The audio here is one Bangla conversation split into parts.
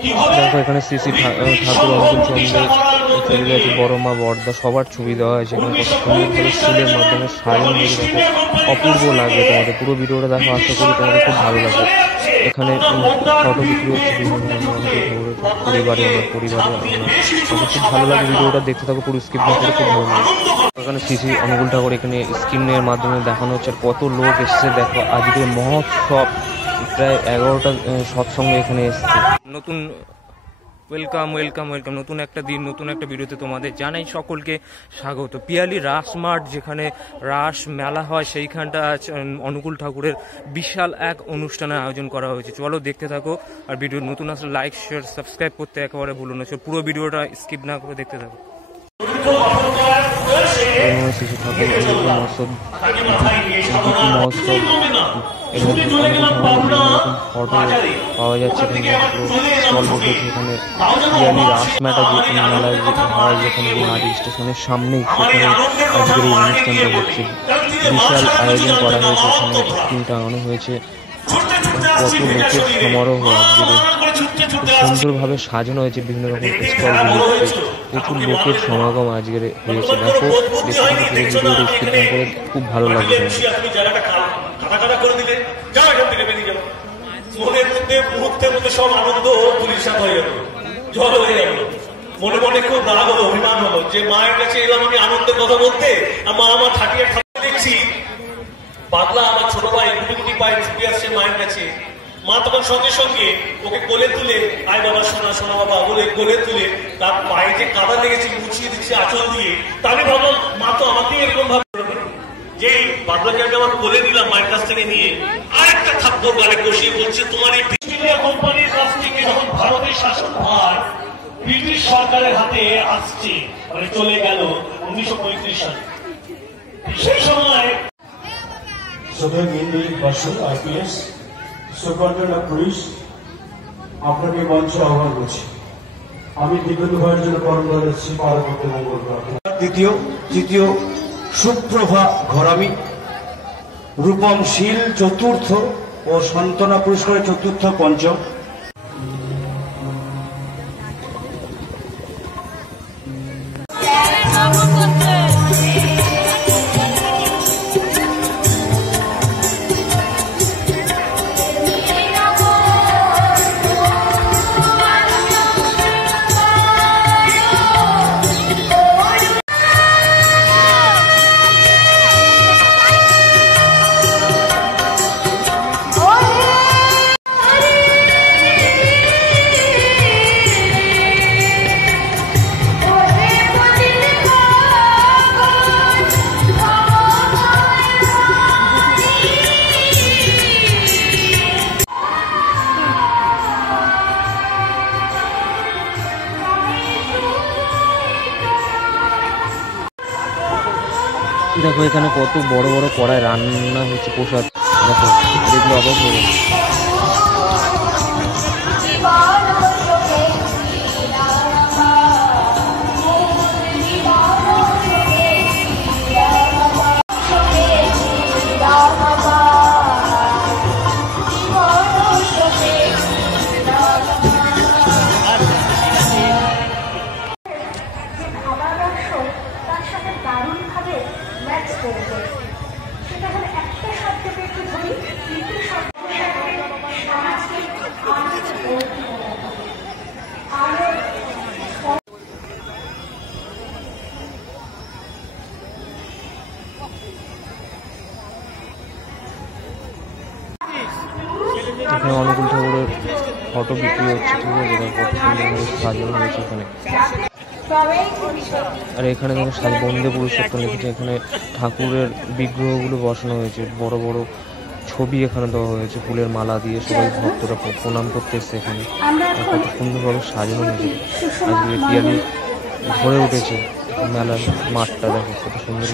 দেখো এখানে শ্রী ঠাকুর অঙ্কুল চন্দ্রের ছবি দেওয়া আছে, বড় মা বড়দা সবার ছবি দেওয়া হয়েছে। এখানে কত সুন্দরভাবে ফুলের মাধ্যমে সাজানো হয়েছে, দেখো অপূর্ব লাগবে তোমাদের। পুরো ভিডিওটা দেখো, আশা করি তোমাদের খুব ভালো লাগবে। এখানে ফটো বিক্রি হচ্ছে বিভিন্ন ধরনের পরিবারে, আমার পরিবারে আমার খুব ভালো লাগে। ভিডিওটা দেখতে থাকো, পুরো স্কিপ না করে খুব ভালো লাগে। এখানে শ্রী শ্রী অনুকূল ঠাকুর এখানে স্ক্রিনের মাধ্যমে দেখানো হচ্ছে। আর কত লোক এসছে দেখো, আজকে মহোৎসব, প্রায় 11টা সৎসঙ্গ এখানে এসছে। নতুন ওয়েলকাম ওয়েলকাম ওয়েলকাম, নতুন একটা দিন, নতুন একটা ভিডিওতে তোমাদের জানাই সকলকে স্বাগত। পিয়ালি রাস মাঠ, যেখানে রাস মেলা হয়, সেইখানটা আজ অনুকূল ঠাকুরের বিশাল এক অনুষ্ঠানের আয়োজন করা হয়েছে। চলো দেখতে থাকো, আর ভিডিও নতুন আসলে লাইক শেয়ার সাবস্ক্রাইব করতে একেবারে ভুলো না। পুরো ভিডিওটা স্কিপ না করে দেখতে থাকো। শিশু ঠাকুর মহোৎসব, মহোৎসব ফটো পাওয়া যাচ্ছে। স্টল বসেছে এখানে পিয়ালি রাস মেলা, যে মেলায় হয় যেখানে গুয়াহাটি স্টেশনের সামনেই, সেখানে আজকের এই অনুষ্ঠানটা হচ্ছে। বিশাল আয়োজন করা হয়েছে, এখানে স্ক্রিন টাঙানো হয়েছে। কত লোকের সমারোহ, আজকের সুন্দরভাবে সাজানো হয়েছে বিভিন্ন রকম স্টলগুলো। প্রচুর লোকের সমাগম আজকের হয়েছে। দেখো খুব ভালো লাগবে। মনের মধ্যে মুহূর্তের মধ্যে সব আনন্দ পুলিশাত হয়ে গেল, জল হয়ে গেল। মনে মনে খুব রাগ হলো, অভিমান হলো যে মায়ের কাছে এলাম আমি আনন্দের কথা বলতে, আর মা আমার ঠাটিয়ে ঠাকুর দেখছি। পাগলা আমার ছোট ভাই গুটি গুটি পায়ে ছুটে আসছে মায়ের কাছে। মা তখন সঙ্গে সঙ্গে ওকে কোলে তুলে, আয় বাবা সোনা সোনা বাবা বলে কোলে তুলে তার পায়ে যে কাদা লেগেছে মুছিয়ে দিচ্ছে আঁচল দিয়ে। তা আমি ভাবলাম মা তো আমাকে এরকম ভাবে, যে পাগলাকে আমি আমার কোলে নিলাম মায়ের কাছ থেকে নিয়ে, আরেকটা থাপ্পড় গালে কষিয়ে বলছে তোমার এই ইন্ডিয়া কোম্পানির কাছ থেকে যখন ভারতের শাসনভার ব্রিটিশ সরকারের হাতে আসছে, মানে চলে গেল 1935 সালে, সেই সময় আইপিএস সুপারিনটেন্ডেন্ট অফ পুলিশ আপনাকে মঞ্চে আহ্বান করছি। আমি দীপেন্দু ভাইয়ের জন্য পরম্পরা যাচ্ছি পার্বত্য মঙ্গল দ্বিতীয় তৃতীয় সুপ্রভা ঘরামি, রূপম শীল চতুর্থ ও সান্ত্বনা পুরস্কারের চতুর্থ পঞ্চম। দেখো এখানে কত বড় বড় কড়ায় রান্না হচ্ছে প্রসাদ, দেখো দেখলে অবাক হয়ে যাবে। এখানে অনুকূল ঠাকুরের ফটো বিক্রি হচ্ছে, ঠিক আছে, কত সুন্দরভাবে সাজানো হয়েছে এখানে। আর এখানে দেখো বন্দে পুরুষোত্তম লিখেছে। এখানে ঠাকুরের বিগ্রহগুলো বসানো হয়েছে, বড় বড় ছবি এখানে দেওয়া হয়েছে ফুলের মালা দিয়ে। সবাই ভক্তরা প্রণাম করতে এসছে এখানে। কত সুন্দরভাবে সাজানো হয়েছে। আজকে পিয়ালি ভরে উঠেছে মেলার মাঠটা, দেখো কত সুন্দর।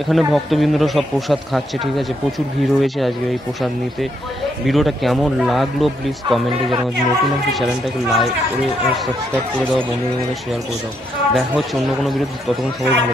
এখানে ভক্তবৃন্দরা সব প্রসাদ খাচ্ছে, ঠিক আছে, প্রচুর ভিড় হয়েছে আজকে এই প্রসাদ নিতে। ভিডিওটা কেমন লাগলো প্লিজ কমেন্টে জানাও। নতুন আমাদের চ্যানেলটাকে লাইক করে সাবস্ক্রাইব করে দাও, বন্ধুদের মধ্যে শেয়ার করে দাও। দেখা হচ্ছে অন্য কোনো ভিডিও, ততক্ষণ সবাই ভালো।